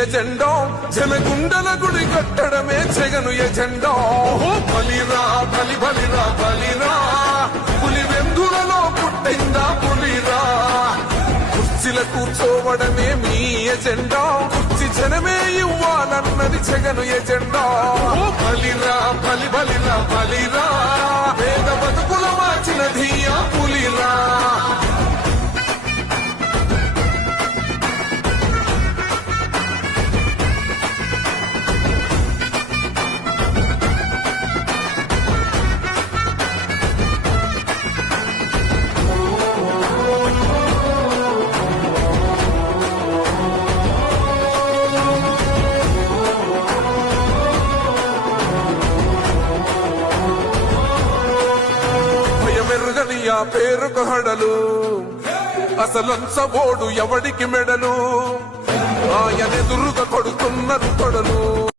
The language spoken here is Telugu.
ఎజెండా జనగుండల గుడి కట్టడమే జగను ఎజెండా బలిరా బలి బలిరా బలిరా పులి వెందులలో పుట్టిందా పులిరా కుర్చీల కూర్చోవడమే మీ ఎజెండా కుర్చీ జనమే ఇవ్వాలన్నది జగను ఎజెండా బలిరా బలి బలిరా బలిరా పేద బతుకుల మార్చినది ఆ పులిరా ఆ పేరుకు హడలు అసలంచబోడు ఎవడికి మెడలు ఆయనెదురుగా కొడుతున్నారు